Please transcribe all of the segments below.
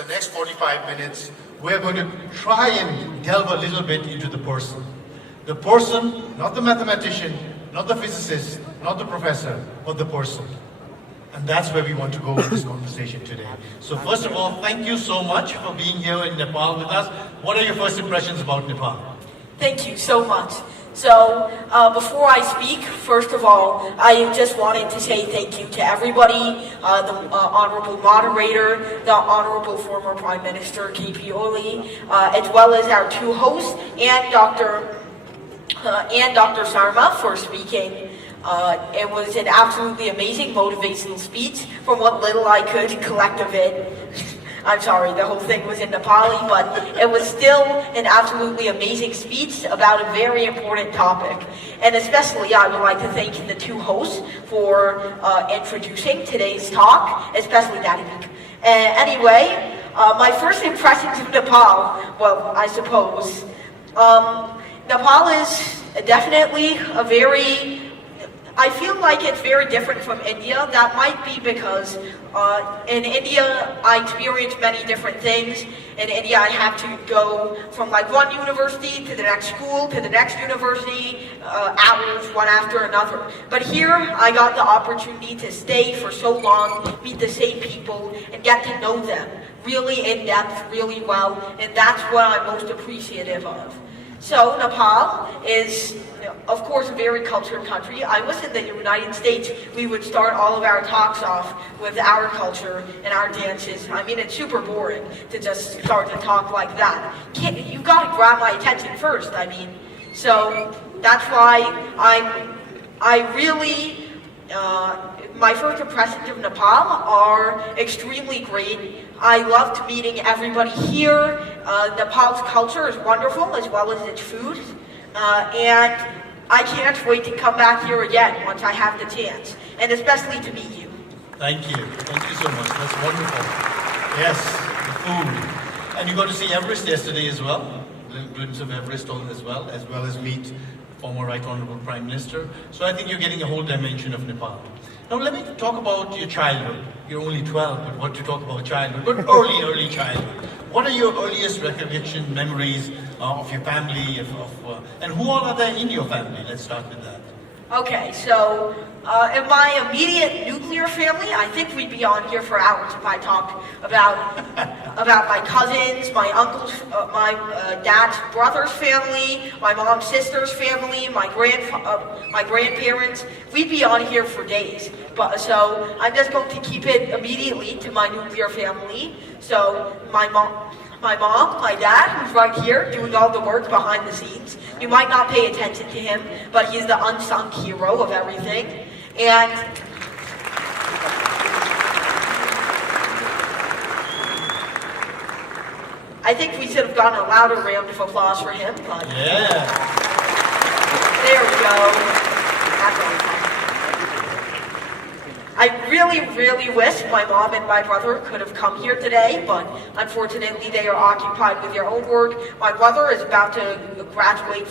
The next 45 minutes, we're going to try and delve a little bit into the person. The person, not the mathematician, not the physicist, not the professor, but the person. And that's where we want to go with this conversation today. So first of all, thank you so much for being here in Nepal with us. What are your first impressions about Nepal? Thank you so much. So, before I speak, first of all, I just wanted to say thank you to everybody, the Honorable Moderator, the Honorable Former Prime Minister, KP Oli, as well as our two hosts, and Dr. Sarma for speaking. It was an absolutely amazing motivational speech from what little I could collect of it. I'm sorry, the whole thing was in Nepali, but it was still an absolutely amazing speech about a very important topic. And especially, I would like to thank the two hosts for introducing today's talk, especially Danik. Anyway, my first impressions of Nepal, well, I suppose, Nepal is definitely I feel like it's very different from India. That might be because in India, I experienced many different things. In India, I have to go from like one university to the next school to the next university, hours one after another. But here, I got the opportunity to stay for so long, meet the same people, and get to know them really in depth, really well, and that's what I'm most appreciative of. So Nepal is, of course, a very cultured country. I wish in the United States we would start all of our talks off with our culture and our dances. I mean, it's super boring to just start to talk like that. You've got to grab my attention first, I mean. So that's why I really, my first impressions of Nepal are extremely great. I loved meeting everybody here. Nepal's culture is wonderful, as well as its food. And I can't wait to come back here again once I have the chance, and especially to meet you. Thank you. Thank you so much. That's wonderful. Yes, the food. And you got to see Everest yesterday as well. A little glimpse of Everest as well as meet former Right Honorable Prime Minister. So I think you're getting a whole dimension of Nepal. Now let me talk about your childhood. You're only 12, but what to talk about childhood, but early childhood. What are your earliest recollection, memories of your family, and who all are there in your family? Let's start with that. Okay, so in my immediate nuclear family, I think we'd be on here for hours if I talked about my cousins, my uncles, my dad's brother's family, my mom's sister's family, my grandparents. We'd be on here for days. So I'm just going to keep it immediately to my nuclear family. So my mom, my dad, who's right here doing all the work behind the scenes. You might not pay attention to him, but he's the unsung hero of everything. And I think we should have gotten a louder round of applause for him, but yeah. There we go. That's all. I really wish my mom and my brother could have come here today, but unfortunately they are occupied with their own work. My brother is about to graduate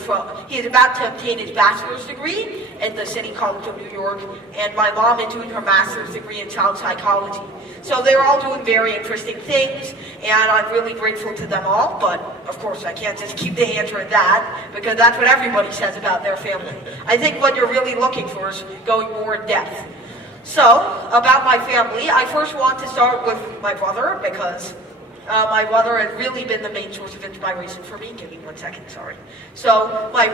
he is about to obtain his bachelor's degree at the City College of New York, and my mom is doing her master's degree in child psychology. So they're all doing very interesting things, and I'm really grateful to them all, but of course I can't just keep the answer at that, because that's what everybody says about their family. I think what you're really looking for is going more in depth. So, about my family, I first want to start with my brother, because my brother has really been the main source of inspiration for me. Give me 1 second, sorry. So, my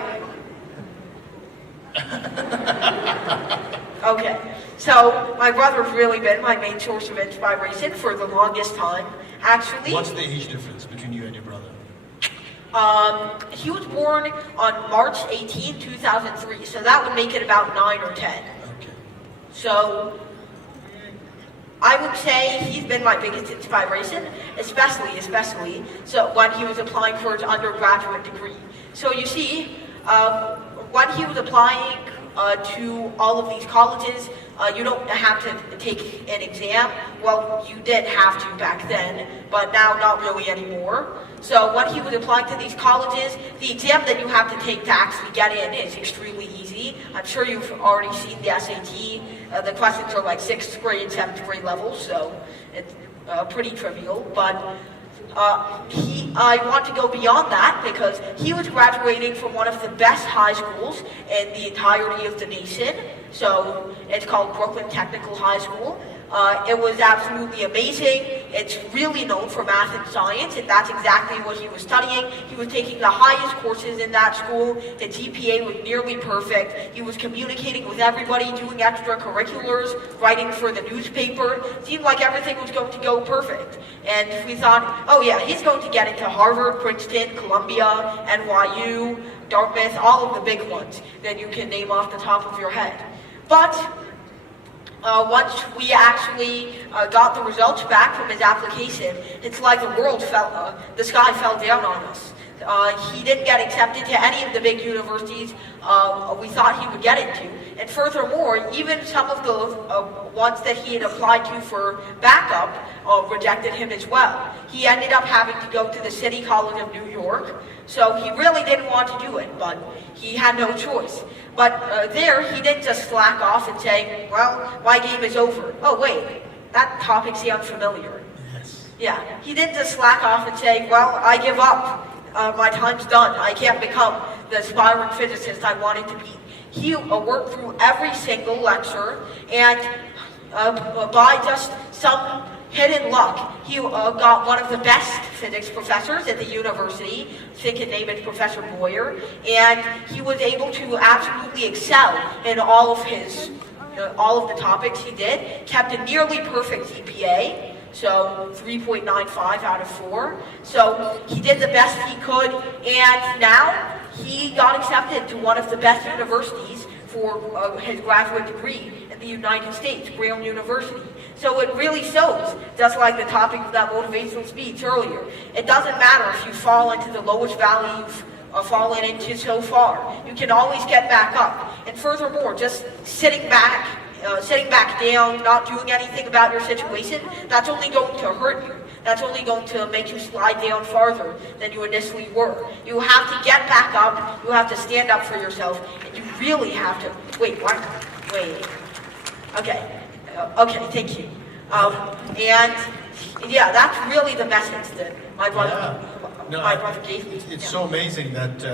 brother's really been my main source of inspiration for the longest time, actually. What's the age difference between you and your brother? He was born on March 18, 2003, so that would make it about 9 or 10. So, I would say he's been my biggest inspiration, especially, so when he was applying for his undergraduate degree. So you see, when he was applying to all of these colleges, you don't have to take an exam. Well, you did have to back then, but now not really anymore. So when he was applying to these colleges, the exam that you have to take to actually get in is extremely easy. I'm sure you've already seen the SAT. The questions are like 6th grade, 7th grade level, so pretty trivial, but I want to go beyond that because he was graduating from one of the best high schools in the entirety of the nation. So it's called Brooklyn Technical High School. It was absolutely amazing. It's really known for math and science, and that's exactly what he was studying. He was taking the highest courses in that school. The GPA was nearly perfect. He was communicating with everybody, doing extracurriculars, writing for the newspaper. Seemed like everything was going to go perfect. And we thought, oh yeah, he's going to get into Harvard, Princeton, Columbia, NYU, Dartmouth, all of the big ones that you can name off the top of your head. But once we actually got the results back from his application, it's like the sky fell down on us. He didn't get accepted to any of the big universities we thought he would get into. And furthermore, even some of the ones that he had applied to for backup rejected him as well. He ended up having to go to the City College of New York, so he really didn't want to do it, but he had no choice. But there, he didn't just slack off and say, well, my game is over. Oh wait, that topic sounds familiar. Yes. Yeah, he didn't just slack off and say, well, I give up. My time's done. I can't become the aspiring physicist I wanted to be. He worked through every single lecture, and by just some hidden luck, he got one of the best physics professors at the university, think and name it Professor Boyer, and he was able to absolutely excel in all of the topics he did, kept a nearly perfect GPA, so 3.95 out of 4. So he did the best he could, and now he got accepted to one of the best universities for his graduate degree in the United States, Brown University. So it really shows, just like the topic of that motivational speech earlier, it doesn't matter if you fall into the lowest valley you've fallen into so far. You can always get back up. And furthermore, just sitting back down, not doing anything about your situation, that's only going to hurt you. That's only going to make you slide down farther than you initially were. You have to get back up, you have to stand up for yourself, and you really have to, wait, okay, thank you. And yeah, that's really the message that my brother gave me. It's so amazing that,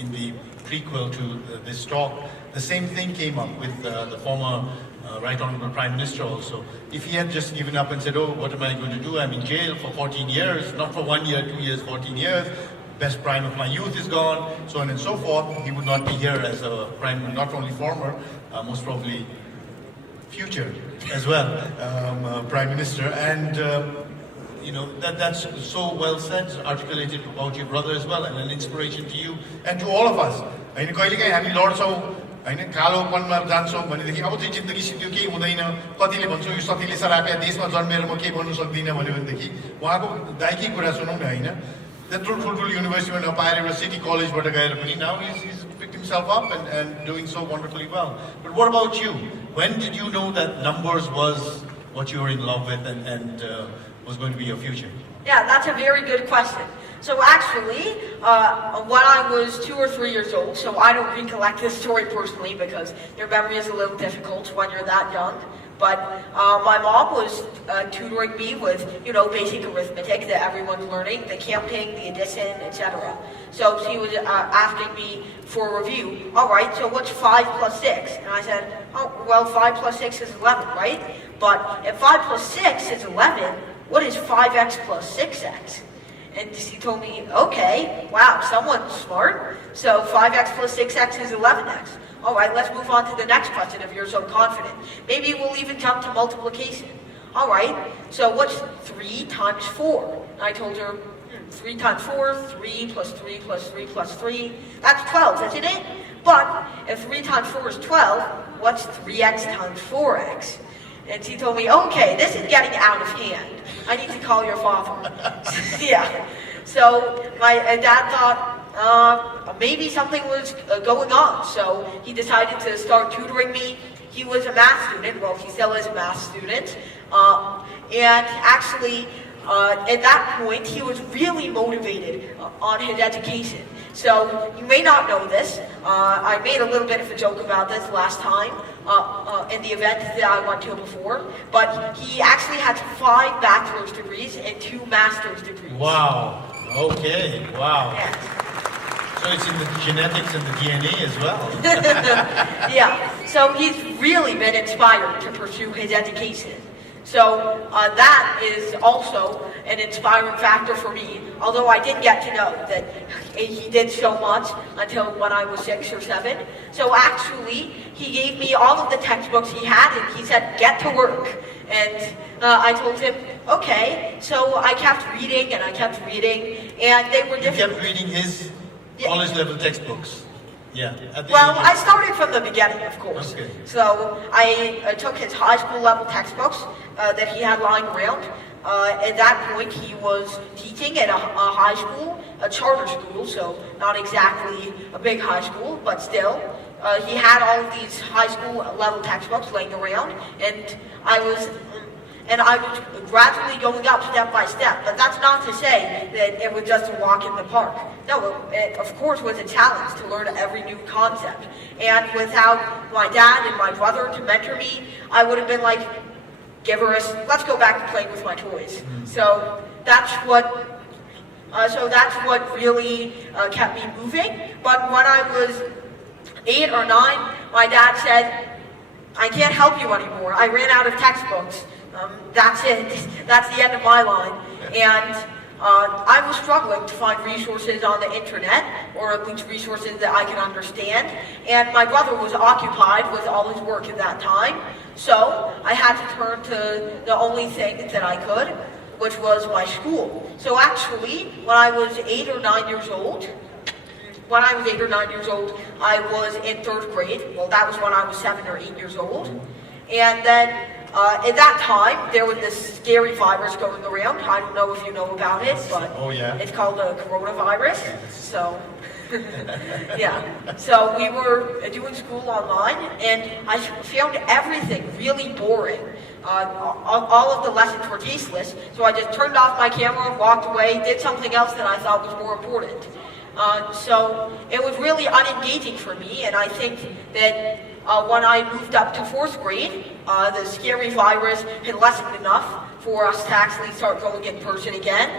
in the prequel to this talk, the same thing came up with the former Right Honorable Prime Minister also. If he had just given up and said, oh, what am I going to do? I'm in jail for 14 years, not for 1 year, 2 years, 14 years. Best prime of my youth is gone, so on and so forth. He would not be here as a prime, not only former, most probably future as well, Prime Minister. And that's so well said, articulated about your brother as well, and an inspiration to you and to all of us. हामी लड्छौँ हैन कालोपनमा जान्छौँ भनेदेखि अब चाहिँ जिन्दगी सिद्धि केही हुँदैन कतिले भन्छ यो सतीले सराप्या देशमा जन्मेर म केही बन्न सक्दिनँ भन्यो भनेदेखि उहाँको दाइकै कुरा सुनौँ न हैन त्यत्रो ठुल्ठुलो युनिभर्सिटीमा नपाएर एउटा सिटी कलेजबाट गएर पनि now he's picked himself up and doing so wonderfully well. But what about you? When did you know that numbers was what you were in love with and was going to be your future? Yeah, that's a very good question. So actually, when I was 2 or 3 years old, so I don't recollect this story personally because your memory is a little difficult when you're that young, but my mom was tutoring me with, basic arithmetic that everyone's learning, the counting, the addition, etc. So she was asking me for a review. All right, so what's 5 plus 6? And I said, oh, well, 5 plus 6 is 11, right? But if 5 plus 6 is 11, what is 5x plus 6x? And she told me, okay, wow, someone's smart. So 5x plus 6x is 11x. All right, let's move on to the next question if you're so confident. Maybe we'll even jump to multiplication. All right, so what's 3 times 4? And I told her, 3 times 4, 3 plus 3 plus 3 plus 3. That's 12, isn't it? But if 3 times 4 is 12, what's 3x times 4x? And she told me, okay, this is getting out of hand. I need to call your father. Yeah. So my dad thought maybe something was going on. So he decided to start tutoring me. He was a math student. Well, he still is a math student. And actually, at that point, he was really motivated on his education. So you may not know this. I made a little bit of a joke about this last time, in the event that I went to before, but he actually had 5 bachelor's degrees and 2 master's degrees. Wow. Okay. Wow. Yes. So it's in the genetics and the DNA as well. Yeah, so he's really been inspired to pursue his education. So that is also an inspiring factor for me, although I didn't get to know that he did so much until when I was 6 or 7. So actually, he gave me all of the textbooks he had, and he said, get to work. And I told him, okay. So I kept reading, and I kept reading, and they were You different. kept reading his college level textbooks. Yeah. Well, I started from the beginning, of course. Okay. So I took his high school level textbooks that he had lying around. At that point, he was teaching at a high school, a charter school, so not exactly a big high school, but still. He had all of these high school level textbooks laying around, and I was gradually going up step by step. But that's not to say that it was just a walk in the park. No, it of course was a challenge to learn every new concept. And without my dad and my brother to mentor me, I would have been like, gibberish, let's go back to playing with my toys. So that's what really kept me moving. But when I was 8 or 9, my dad said, I can't help you anymore. I ran out of textbooks. That's it. That's the end of my line. And I was struggling to find resources on the internet, or at least resources that I can understand. And my brother was occupied with all his work at that time. So I had to turn to the only thing that I could, which was my school. So actually, when I was 8 or 9 years old, I was in 3rd grade. Well, that was when I was 7 or 8 years old. And then at that time, there was this scary virus going around. I don't know if you know about it, but it's called the coronavirus. So, yeah. So we were doing school online, and I found everything really boring. All of the lessons were tasteless, so I just turned off my camera, walked away, did something else that I thought was more important. So it was really unengaging for me, and I think that when I moved up to 4th grade, the scary virus had lessened enough for us to actually start going in person again.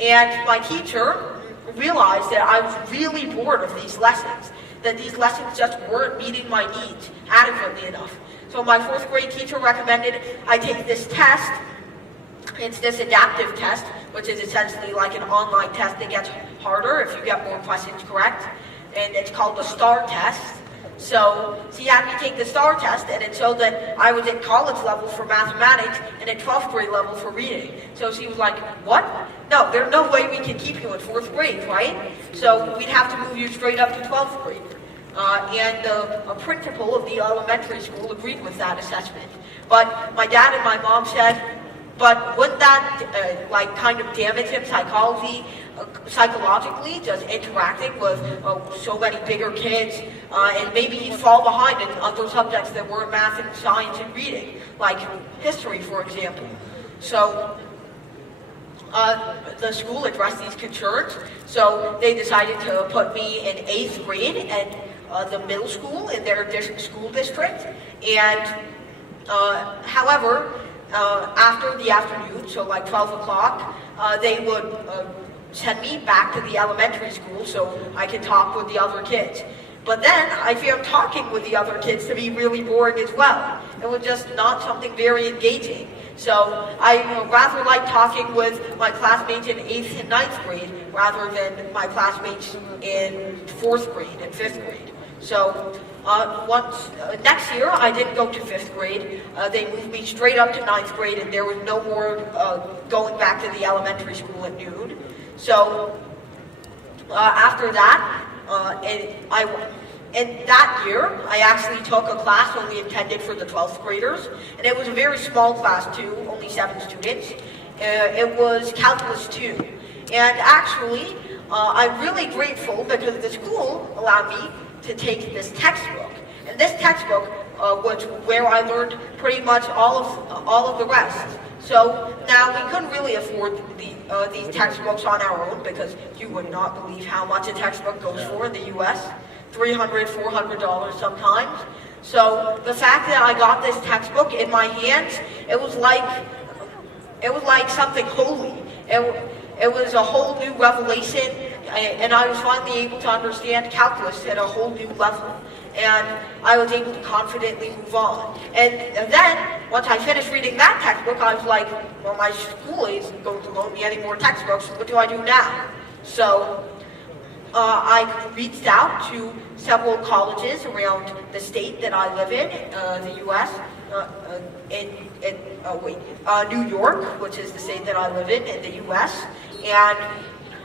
And my teacher realized that I was really bored of these lessons, that these lessons just weren't meeting my needs adequately enough. So my 4th grade teacher recommended I take this test. It's this adaptive test, which is essentially like an online test that gets harder if you get more questions correct. And it's called the STAR test. So she had me take the STAR test, and it showed that I was at college level for mathematics and at 12th grade level for reading. So she was like, what? No, there's no way we can keep you in 4th grade, right? So we'd have to move you straight up to 12th grade. And the principal of the elementary school agreed with that assessment. But my dad and my mom said, but wouldn't that kind of damage him psychologically, just interacting with so many bigger kids, and maybe he'd fall behind in other subjects that were math and science and reading, like history, for example. So the school addressed these concerns, so they decided to put me in 8th grade at the middle school in their school district. And however, after the afternoon, so like 12 o'clock, they would send me back to the elementary school so I could talk with the other kids. But then I found talking with the other kids to be really boring as well. It was just not something very engaging. So I rather like talking with my classmates in 8th and 9th grade rather than my classmates in 4th grade and 5th grade. So next year, I didn't go to 5th grade. They moved me straight up to 9th grade, and there was no more going back to the elementary school at noon. So after that, and that year, I actually took a class only intended for the 12th graders, and it was a very small class too, only 7 students. It was Calculus 2. And actually, I'm really grateful because the school allowed me to take this textbook. And this textbook was where I learned pretty much all of the rest. So now we couldn't really afford these textbooks on our own, because you would not believe how much a textbook goes for in the U.S. $300, $400 sometimes. So the fact that I got this textbook in my hands, it was like something holy. It was a whole new revelation, and I was finally able to understand calculus at a whole new level. And I was able to confidently move on. And then, once I finished reading that textbook, I was like, well, my school isn't going to loan me any more textbooks. What do I do now? So I reached out to several colleges around the state that I live in, the U.S., New York, which is the state that I live in the U.S., and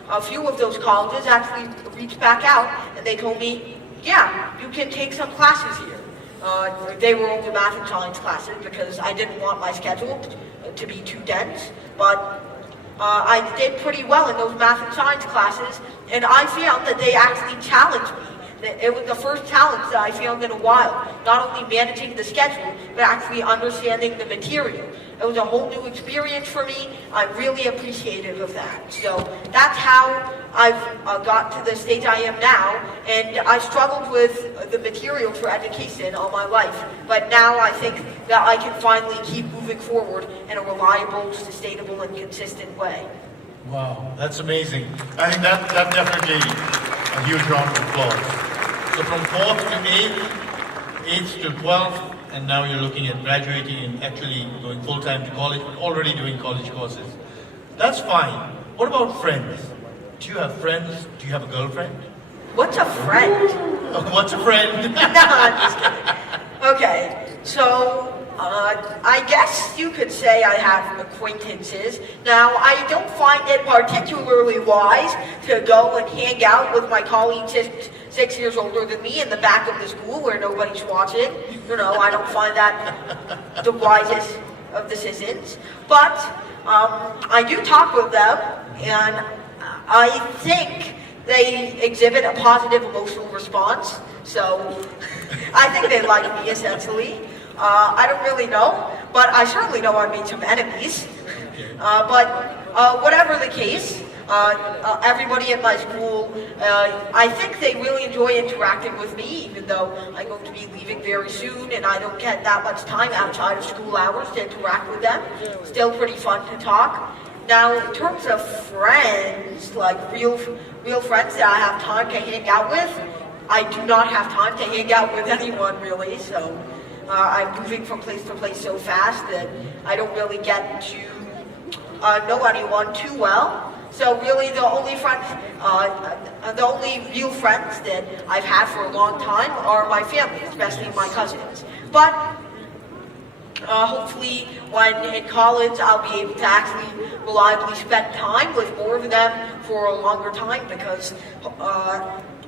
a few of those colleges actually reached back out, and they told me, yeah, you can take some classes here. They were only math and science classes because I didn't want my schedule to be too dense, but I did pretty well in those math and science classes, and I found that they actually challenged me. It was the first challenge that I found in a while, not only managing the schedule, but actually understanding the material. It was a whole new experience for me. I'm really appreciative of that. So that's how I've got to the stage I am now, and I struggled with the material for education all my life, but now I think that I can finally keep moving forward in a reliable, sustainable, and consistent way. Wow, that's amazing. I think that definitely a huge round of applause. So from 4th to 8th, 8th to 12th, and now you're looking at graduating and actually going full-time to college, but already doing college courses. That's fine. What about friends? Do you have friends? Do you have a girlfriend? What's a friend? What's a friend? No, I'm just kidding. Okay, so I guess you could say I have acquaintances. Now, I don't find it particularly wise to go and hang out with my colleagues 6 years older than me in the back of the school where nobody's watching. You know, I don't find that the wisest of decisions. But I do talk with them, and I think they exhibit a positive emotional response. So I think they like me, essentially. I don't really know, but I certainly know I made some enemies. But whatever the case, everybody at my school, I think they really enjoy interacting with me, even though I'm going to be leaving very soon and I don't get that much time outside of school hours to interact with them. Still pretty fun to talk. Now, in terms of friends, like real friends that I have time to hang out with, I do not have time to hang out with anyone really, so I'm moving from place to place so fast that I don't really get to know anyone too well. So really the only real friends that I've had for a long time are my family, especially my cousins. But hopefully when in college I'll be able to actually reliably spend time with more of them for a longer time, because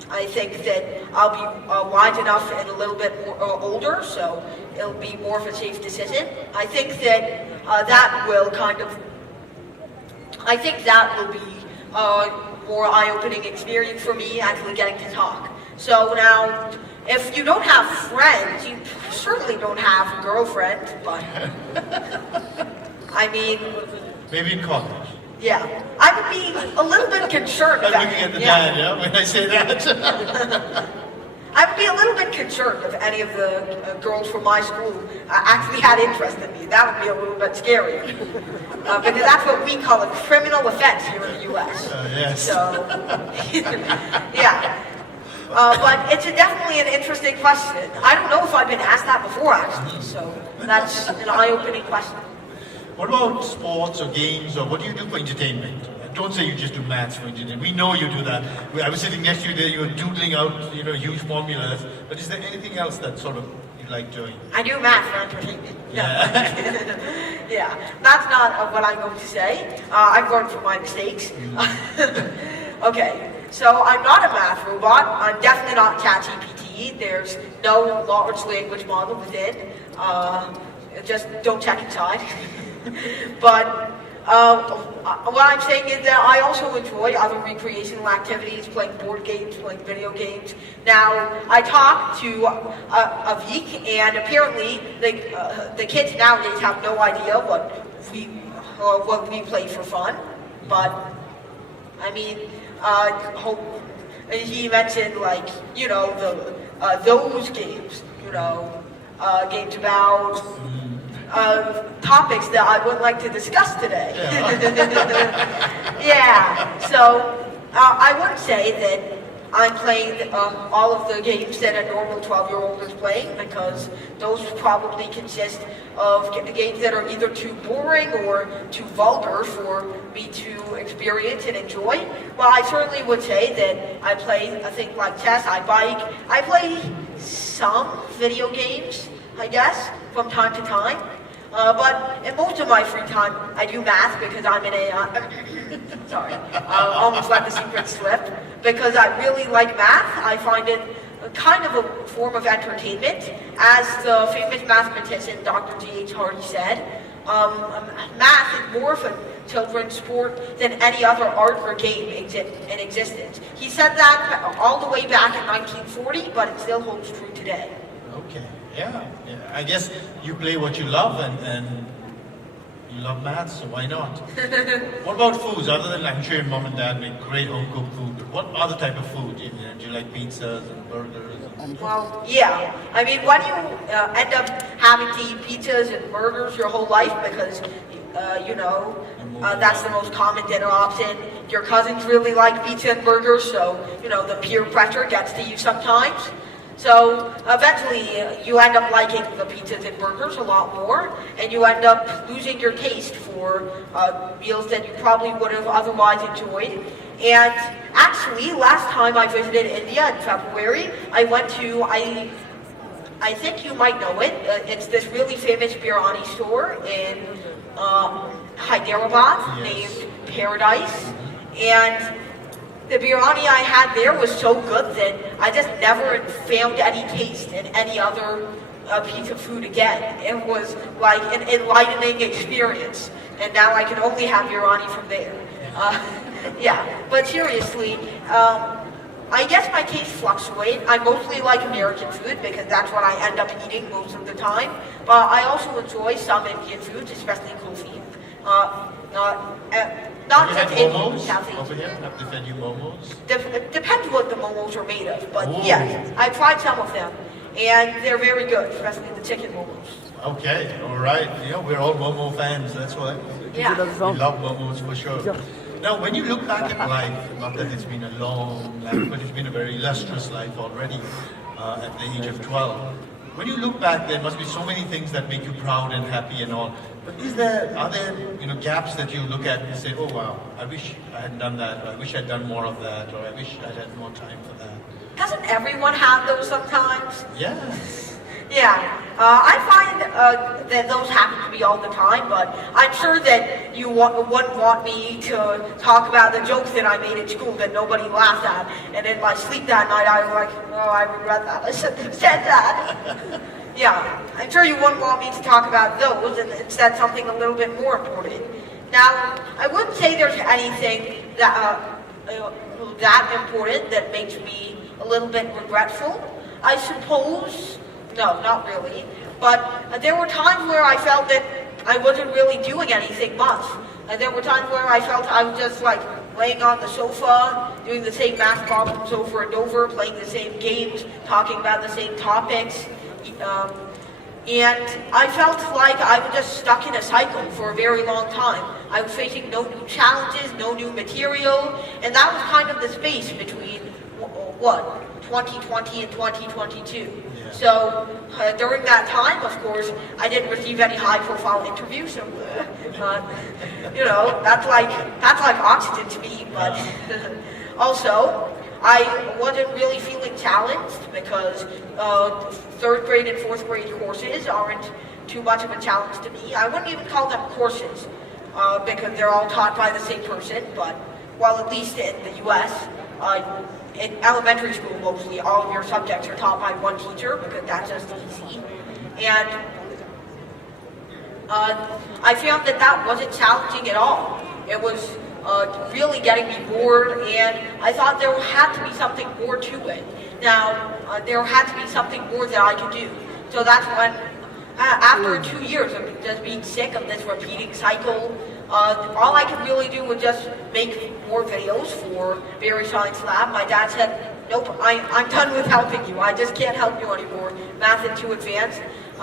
I think that I'll be wise enough and a little bit more, older, so it'll be more of a safe decision. I think that that will be a more eye-opening experience for me, actually getting to talk. So now, if you don't have friends, you certainly don't have a girlfriend, but I mean... Maybe in college. Yeah, I would be a little bit concerned. I'm looking at the dad, yeah, when I say that. I would be a little bit concerned if any of the girls from my school actually had interest in me. That would be a little bit scary. Because that's what we call a criminal offense here in the U.S. Yes. So, yeah. But it's definitely an interesting question. I don't know if I've been asked that before, actually. So that's an eye-opening question. What about sports or games, or what do you do for entertainment? Don't say you just do maths for entertainment. We know you do that. I was sitting next to you there, you were doodling out, huge formulas. But is there anything else that sort of you like doing? I do math for entertainment. No. Yeah. Yeah, that's not what I'm going to say. I've learned from my mistakes. Okay, so I'm not a math robot. I'm definitely not ChatGPT. There's no large language model within. Just don't check inside. But what I'm saying is that I also enjoy other recreational activities, playing board games, playing video games. Now, I talked to Avik, and apparently the kids nowadays have no idea what we play for fun. But, I mean, he mentioned, like, those games, games about topics that I would like to discuss today. Yeah, so I would say that I'm playing all of the games that a normal 12-year-old is playing, because those probably consist of games that are either too boring or too vulgar for me to experience and enjoy. Well, I certainly would say that I play things like chess, I bike, I play some video games, I guess, from time to time. But in most of my free time, I do math because I'm in a, sorry, I almost let the secret slip. Because I really like math, I find it kind of a form of entertainment. As the famous mathematician, Dr. G.H. Hardy said, math is more of a children's sport than any other art or game in existence. He said that all the way back in 1940, but it still holds true today. Okay, yeah. I guess you play what you love, and you love math, so why not? What about foods? Other than, I'm sure your mom and dad make great home-cooked food, but what other type of food? Do you like pizzas and burgers? Well, yeah. I mean, when you end up having to eat pizzas and burgers your whole life because, that's the most common dinner option. Your cousins really like pizza and burgers, so, the peer pressure gets to you sometimes. So eventually you end up liking the pizzas and burgers a lot more, and you end up losing your taste for meals that you probably would have otherwise enjoyed. And actually, last time I visited India in February, I went to, I think you might know it, it's this really famous biryani store in Hyderabad, named Paradise. And the biryani I had there was so good that I just never found any taste in any other piece of food again. It was like an enlightening experience, and now I can only have biryani from there. Yeah, but seriously, I guess my tastes fluctuate. I mostly like American food because that's what I end up eating most of the time, but I also enjoy some Indian foods, especially coffee. Not Have just you Indian, had momos South over Asian. here? Have they fed you momos? Depends what the momos are made of, but Ooh. yes, I tried some of them, and they're very good, especially the chicken momos. Okay, all right. We're all momo fans, that's why. Yeah. We love momos for sure. Now, when you look back at life, not that it's been a long life, but it's been a very illustrious life already at the age of 12. When you look back, there must be so many things that make you proud and happy and all. But are there gaps that you look at and say, oh wow, I wish I had done that, or I wish I'd done more of that, or I wish I'd had more time for that? Doesn't everyone have those sometimes? Yeah. Yeah, I find that those happen to me all the time, but I'm sure that you wouldn't want me to talk about the jokes that I made at school that nobody laughed at, and in my sleep that night I was like, oh, I regret that, I shouldn't have said that. Yeah, I'm sure you wouldn't want me to talk about those, and instead something a little bit more important. Now, I wouldn't say there's anything that important that makes me a little bit regretful. I suppose, no, not really, but there were times where I felt that I wasn't really doing anything much. And there were times where I felt I was just like laying on the sofa, doing the same math problems over and over, playing the same games, talking about the same topics. And I felt like I was just stuck in a cycle for a very long time. I was facing no new challenges, no new material, and that was kind of the space between, 2020 and 2022. Yeah. So during that time, of course, I didn't receive any high-profile interviews, so, that's like oxygen to me, but also, I wasn't really feeling challenged because third grade and fourth grade courses aren't too much of a challenge to me. I wouldn't even call them courses because they're all taught by the same person, but at least in the U.S., in elementary school mostly, all of your subjects are taught by one teacher because that's just easy. And I found that wasn't challenging at all. It was really getting me bored, and I thought there had to be something more to it. Now, there had to be something more that I could do. So that's when, after 2 years of just being sick of this repeating cycle, all I could really do was just make more videos for Barry Science Lab. My dad said, nope, I'm done with helping you. I just can't help you anymore. Math is too advanced.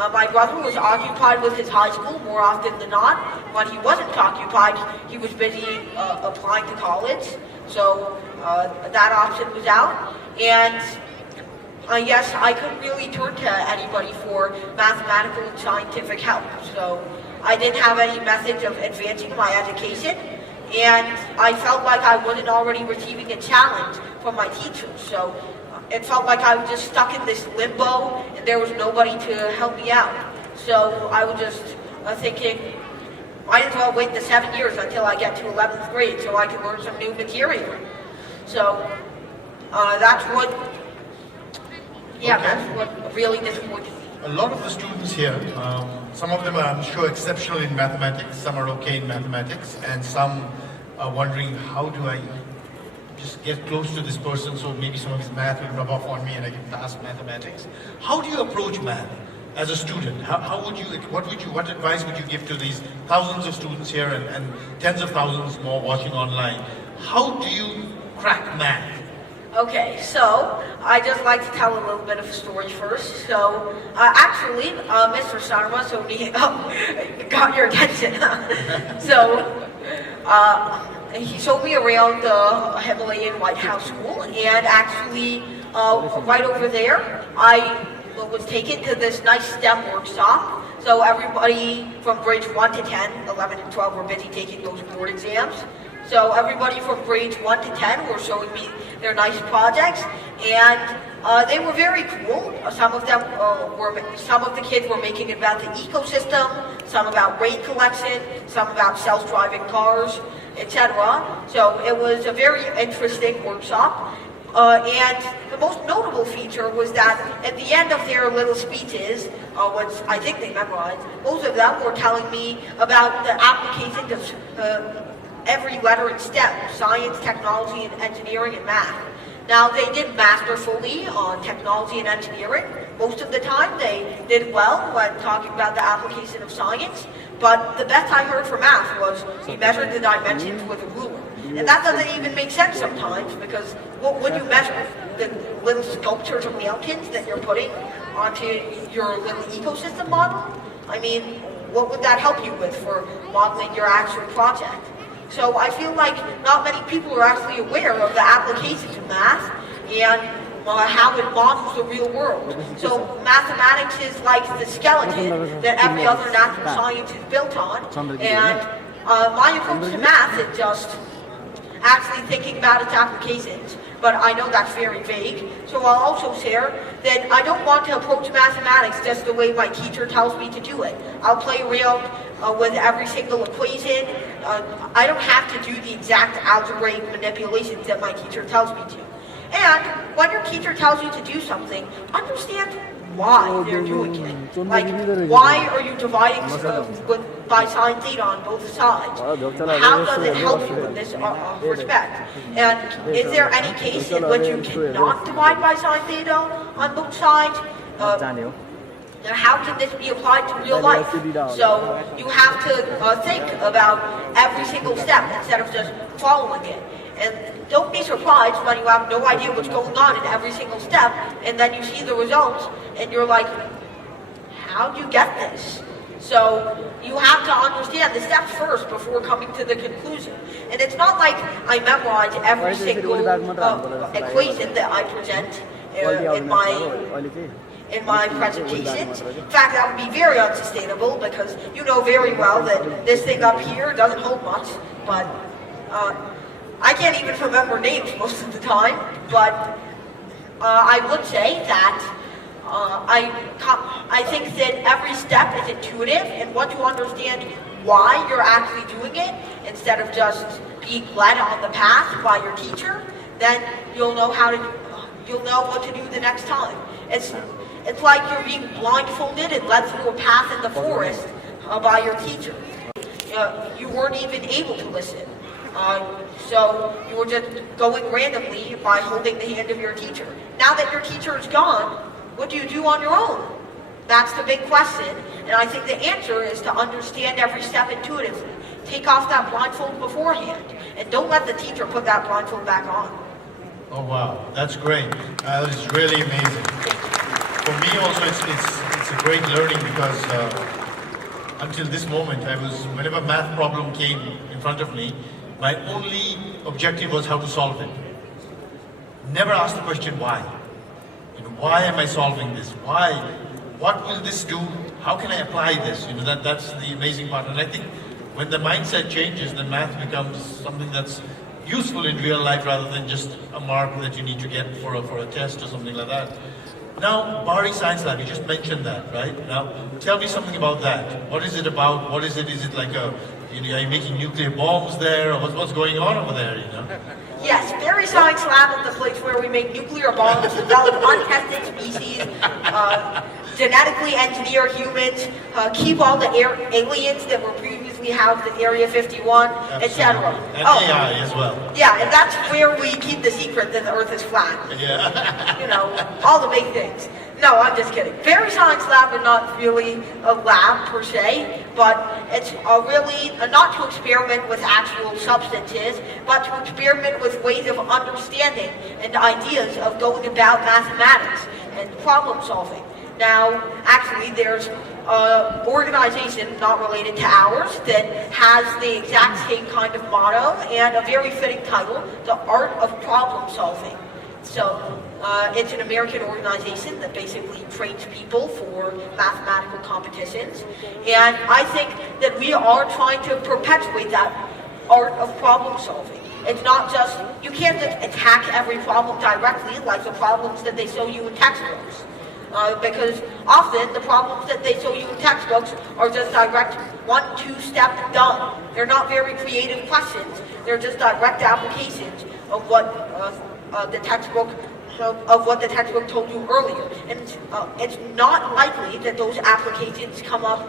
My brother was occupied with his high school more often than not. When he wasn't occupied, he was busy applying to college. So that option was out. And yes, I couldn't really turn to anybody for mathematical and scientific help. So I didn't have any method of advancing my education. And I felt like I wasn't already receiving a challenge from my teachers. So it felt like I was just stuck in this limbo and there was nobody to help me out. So I was just thinking, might as well wait the 7 years until I get to 11th grade so I can learn some new material. So that's what really disappointed me. A lot of the students here, some of them are, I'm sure, exceptional in mathematics, some are okay in mathematics, and some are wondering, how do I just get close to this person so maybe some of his math will rub off on me and I can pass mathematics. How do you approach math as a student? What advice would you give to these thousands of students here and tens of thousands more watching online? How do you crack math? Okay, so I just like to tell a little bit of a story first. So actually, Mr. Sharma, so he got your attention. So he showed me around the Himalayan White House School, and actually right over there, I was taken to this nice STEM workshop. So everybody from grades 1 to 10, 11 and 12 were busy taking those board exams. So everybody from grades 1 to 10 were showing me their nice projects, and they were very cool. Some of the kids were making it about the ecosystem, some about rain collection, some about self-driving cars, etc. So it was a very interesting workshop. And the most notable feature was that at the end of their little speeches, which I think they memorized, most of them were telling me about the application of every letter in STEM: science, technology, and engineering, and math. Now, they did masterfully on technology and engineering. Most of the time, they did well when talking about the application of science. But the best I heard for math was we measured the dimensions with a ruler. And that doesn't even make sense sometimes, because what would you measure? The little sculptures of mountains that you're putting onto your little ecosystem model? I mean, what would that help you with for modeling your actual project? So I feel like not many people are actually aware of the applications of math and how it models the real world. So mathematics is like the skeleton that every other natural science is built on. And my approach to math is just actually thinking about its applications, but I know that's very vague. So I'll also share that I don't want to approach mathematics just the way my teacher tells me to do it. I'll play around with every single equation. I don't have to do the exact algebraic manipulations that my teacher tells me to. And when your teacher tells you to do something, understand why they're doing it. Like, why are you dividing by sine theta on both sides? How does it help you in this respect? And is there any case in which you cannot divide by sine theta on both sides? Now, how can this be applied to real life? So you have to think about every single step instead of just following it. And don't be surprised when you have no idea what's going on in every single step, and then you see the results, and you're like, how do you get this? So you have to understand the steps first before coming to the conclusion. And it's not like I memorize every single equation that I present in my presentations. In fact, that would be very unsustainable, because you know very well that this thing up here doesn't hold much, but I can't even remember names most of the time, but I would say that I think that every step is intuitive, and once you understand why you're actually doing it, instead of just being led on the path by your teacher, then you'll know what to do the next time. It's like you're being blindfolded and led through a path in the forest by your teacher. You weren't even able to listen. So you were just going randomly by holding the hand of your teacher. Now that your teacher is gone, what do you do on your own? That's the big question, and I think the answer is to understand every step intuitively. Take off that blindfold beforehand, and don't let the teacher put that blindfold back on. Oh wow, that's great. That is really amazing. For me also, it's it's a great learning because until this moment, whenever math problem came in front of me, my only objective was how to solve it. Never asked the question why. Why am I solving this? Why? What will this do? How can I apply this? That's the amazing part. And I think when the mindset changes, then math becomes something that's useful in real life rather than just a mark that you need to get for a test or something like that. Now, Bari Science Lab, you just mentioned that, right? Now, tell me something about that. What is it about? What is it? Is it like are you making nuclear bombs there? Or what's going on over there, Yes, Bari Science Lab is the place where we make nuclear bombs, develop untested species, genetically engineer humans, keep all the aliens that were previously housed in Area 51, etc. And AI as well. Yeah, and that's where we keep the secret that the Earth is flat. Yeah. All the big things. No, I'm just kidding. Bari Science Lab is not really a lab per se, but it's really not to experiment with actual substances, but to experiment with ways of understanding and ideas of going about mathematics and problem solving. Now, actually, there's an organization not related to ours that has the exact same kind of motto and a very fitting title, The Art of Problem Solving. So, it's an American organization that basically trains people for mathematical competitions. And I think that we are trying to perpetuate that art of problem solving. It's not just, you can't just attack every problem directly like the problems that they show you in textbooks. Because often the problems that they show you in textbooks are just direct 1-2 step done. They're not very creative questions. They're just direct applications of what the textbook told you earlier. And it's not likely that those applications come up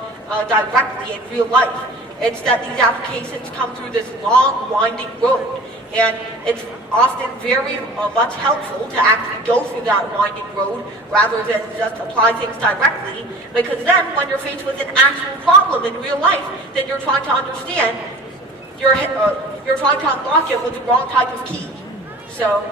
directly in real life. It's that these applications come through this long, winding road. And it's often very much helpful to actually go through that winding road rather than just apply things directly. Because then when you're faced with an actual problem in real life that you're trying to understand, you're trying to unlock it with the wrong type of key. So,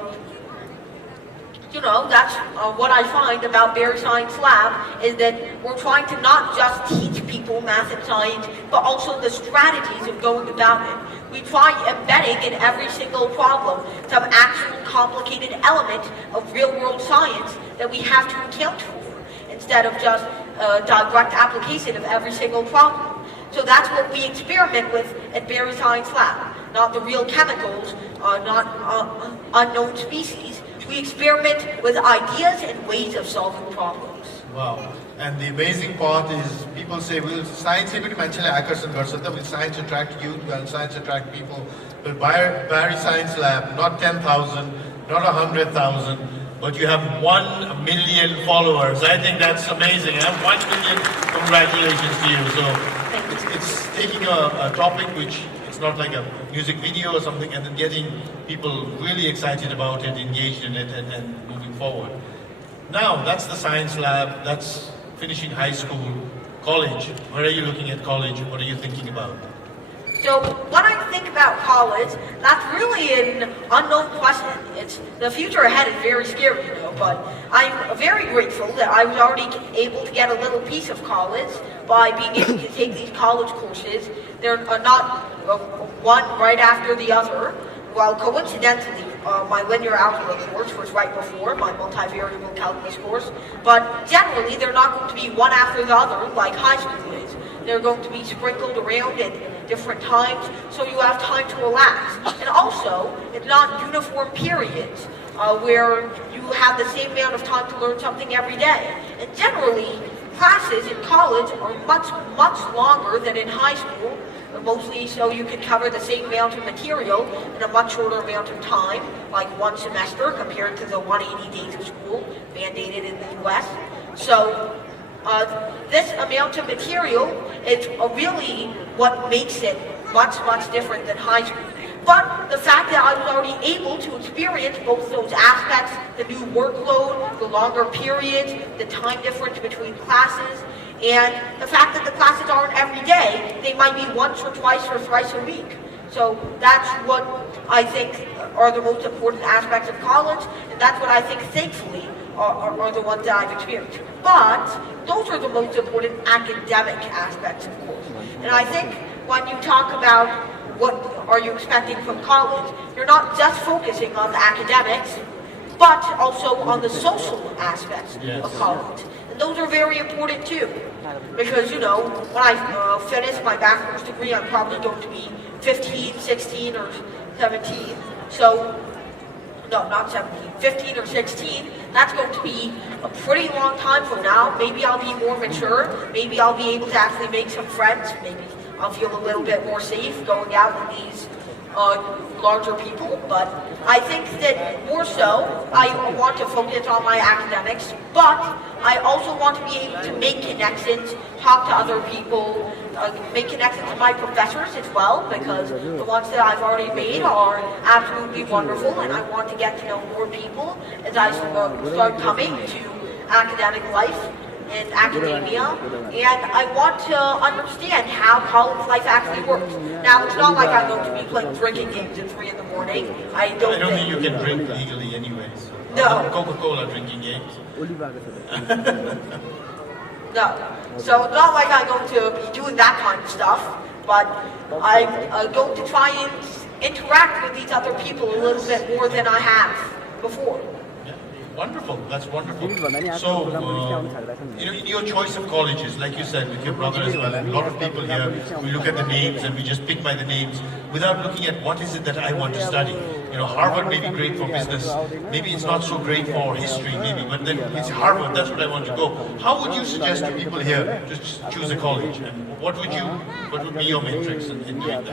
that's what I find about Bari Science Lab is that we're trying to not just teach people math and science, but also the strategies of going about it. We try embedding in every single problem some actual complicated element of real-world science that we have to account for, instead of just a direct application of every single problem. So that's what we experiment with at Bari Science Lab. Not the real chemicals, not unknown species. We experiment with ideas and ways of solving problems. Wow. And the amazing part is people say, will science even will science attract youth, will science attract people? But Bari Science Lab, not 10,000, not 100,000, but you have 1 million followers. I think that's amazing. 1 million congratulations to you. So it's taking a topic which it's not like a music video or something, and then getting people really excited about it, engaged in it, and moving forward. Now, that's the science lab, that's finishing high school, college. Where are you looking at college? What are you thinking about? So when I think about college, that's really an unknown question. The future ahead is very scary, but I'm very grateful that I was already able to get a little piece of college by being able to take these college courses. They're not one right after the other. Well, coincidentally, my linear algebra course was right before my multivariable calculus course, but generally they're not going to be one after the other like high school is. They're going to be sprinkled around at different times, so you have time to relax. And also, it's not uniform periods where you have the same amount of time to learn something every day. And generally, classes in college are much, much longer than in high school, mostly so you can cover the same amount of material in a much shorter amount of time, like one semester compared to the 180 days of school mandated in the US. So this amount of material is really what makes it much, much different than high school. But the fact that I was already able to experience both those aspects, the new workload, the longer periods, the time difference between classes, and the fact that the classes aren't every day, they might be once or twice or thrice a week. So that's what I think are the most important aspects of college, and that's what I think, thankfully, are the ones that I've experienced. But those are the most important academic aspects, of course. And I think when you talk about what are you expecting from college, you're not just focusing on the academics, but also on the social aspects of college. And those are very important too. Because, you know, when I finish my bachelor's degree, I'm probably going to be 15, 16, or 17. So, no, not 17, 15 or 16. That's going to be a pretty long time from now. Maybe I'll be more mature. Maybe I'll be able to actually make some friends. Maybe I'll feel a little bit more safe going out with these larger people. But I think that more so, I want to focus on my academics, but I also want to be able to make connections, talk to other people, make connections with my professors as well, because the ones that I've already made are absolutely wonderful, and I want to get to know more people as I start coming to academic life and academia, and I want to understand how college life actually works. Now, it's not like I'm going to be playing drinking games at 3 in the morning. I don't think you can drink legally anyways. No. Coca-Cola drinking games. No. So it's not like I'm going to be doing that kind of stuff, but I'm going to try and interact with these other people a little bit more than I have before. Wonderful, that's wonderful. So, in your choice of colleges, like you said, with your brother as well, and a lot of people here, we look at the names and we just pick by the names without looking at what is it that I want to study. Harvard may be great for business, maybe it's not so great for history, maybe, but then it's Harvard, that's what I want to go. How would you suggest to people here to choose a college? And what would be your matrix in doing that?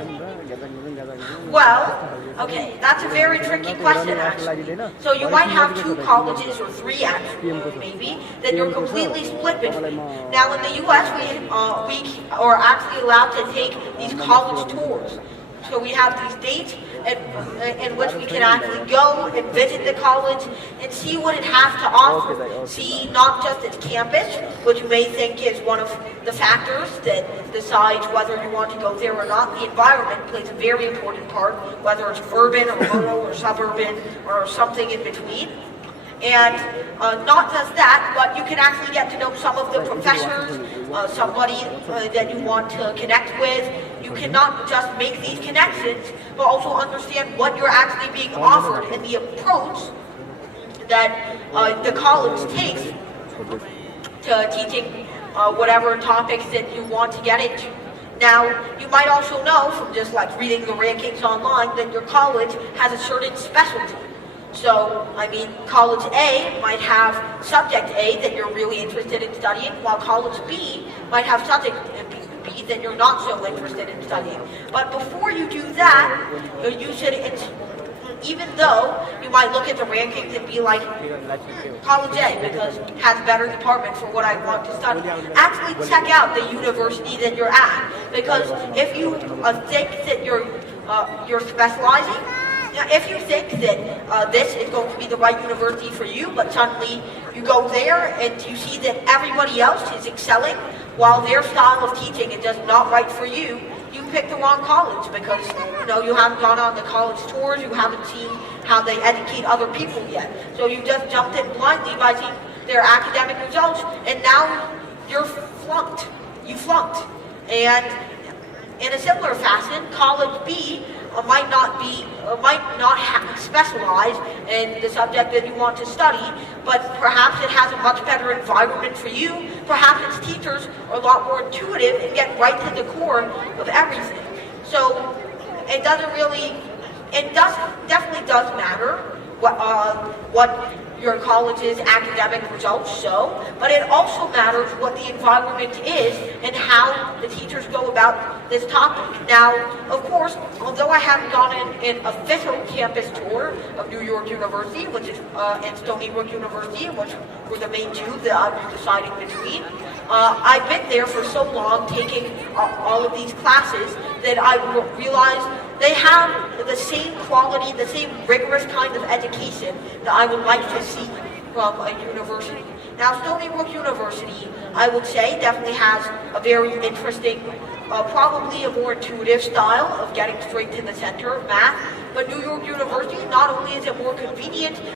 Well, okay, that's a very tricky question, actually. So you might have 2 colleges, or 3 actually, maybe, that you're completely split between. Now, in the U.S., we are actually allowed to take these college tours. So we have these dates in which we can actually go and visit the college and see what it has to offer. See not just its campus, which you may think is one of the factors that decides whether you want to go there or not. The environment plays a very important part, whether it's urban or rural or suburban or something in between. And not just that, but you can actually get to know some of the professors, somebody that you want to connect with. You cannot just make these connections, but also understand what you're actually being offered and the approach that the college takes to teaching whatever topics that you want to get into. Now, you might also know from just like reading the rankings online that your college has a certain specialty. So, I mean, college A might have subject A that you're really interested in studying, while college B might have subject B that you're not so interested in studying. But before you do that, you should, even though you might look at the rankings and be like, college A, because it has a better department for what I want to study, actually check out the university that you're at. Because if you think that you're specializing, if you think that this is going to be the right university for you, but suddenly you go there and you see that everybody else is excelling, while their style of teaching is just not right for you, you picked the wrong college because you haven't gone on the college tours, you haven't seen how they educate other people yet. So you just jumped in blindly by seeing their academic results, and now you're flunked. You flunked. And in a similar fashion, college B might not specialize in the subject that you want to study, but perhaps it has a much better environment for you. Perhaps its teachers are a lot more intuitive and get right to the core of everything. So it definitely does matter what your college's academic results show, but it also matters what the environment is and how the teachers go about this topic. Now, of course, although I haven't gone in an official campus tour of New York University, which is and Stony Brook University, which were the main 2 that I was deciding between, I've been there for so long taking all of these classes that I realized they have the same quality, the same rigorous kind of education that I would like to see from a university. Now, Stony Brook University, I would say, definitely has a very interesting, probably a more intuitive style of getting straight to the center of math. But New York University, not only is it more convenient,